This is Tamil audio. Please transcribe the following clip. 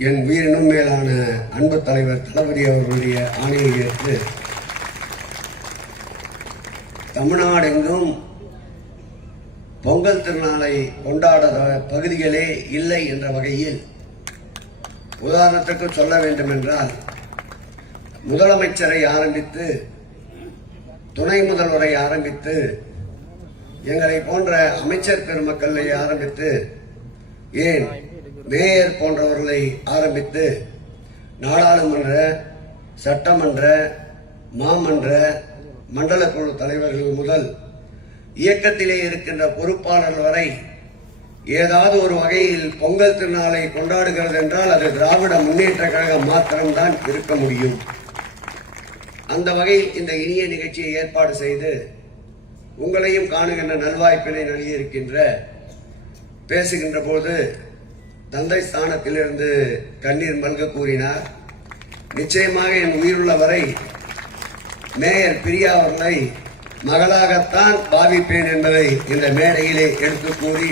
என் உயிரினும் மேலான அன்பு தலைவர் தளபதி அவர்களுடைய ஆணையை ஏற்று தமிழ்நாடெங்கும் பொங்கல் திருநாளை கொண்டாடாத பகுதிகளே இல்லை என்ற வகையில் உதாரணத்துக்கு சொல்ல வேண்டும் என்றால் முதலமைச்சரை ஆரம்பித்து துணை முதல்வரை ஆரம்பித்து எங்களை போன்ற அமைச்சர் பெருமக்களை ஆரம்பித்து ஏன் மேயர் போன்றவர்களை ஆரம்பித்து நாடாளுமன்ற சட்டமன்ற மாமன்ற மண்டல குழு தலைவர்கள் முதல் இயக்கத்திலே இருக்கின்ற பொறுப்பாளர் வரை ஏதாவது ஒரு வகையில் பொங்கல் திருநாளை கொண்டாடுகிறது என்றால் அது திராவிட முன்னேற்ற கழகம் மாத்திரம்தான் இருக்க முடியும். அந்த வகையில் இந்த இனிய நிகழ்ச்சியை ஏற்பாடு செய்து உங்களையும் காணுகின்ற நல்வாய்ப்பினை நல்கியிருக்கின்ற பேசுகின்ற போது தந்தை ஸ்தானத்திலிருந்து கண்ணீர் மல்க கூறினார். நிச்சயமாக என் உயிருள்ள வரை மேயர் பிரியா அவர்களை மகளாகத்தான் பாவிப்பேன் என்பதை இந்த மேடையிலே எடுத்து கூறி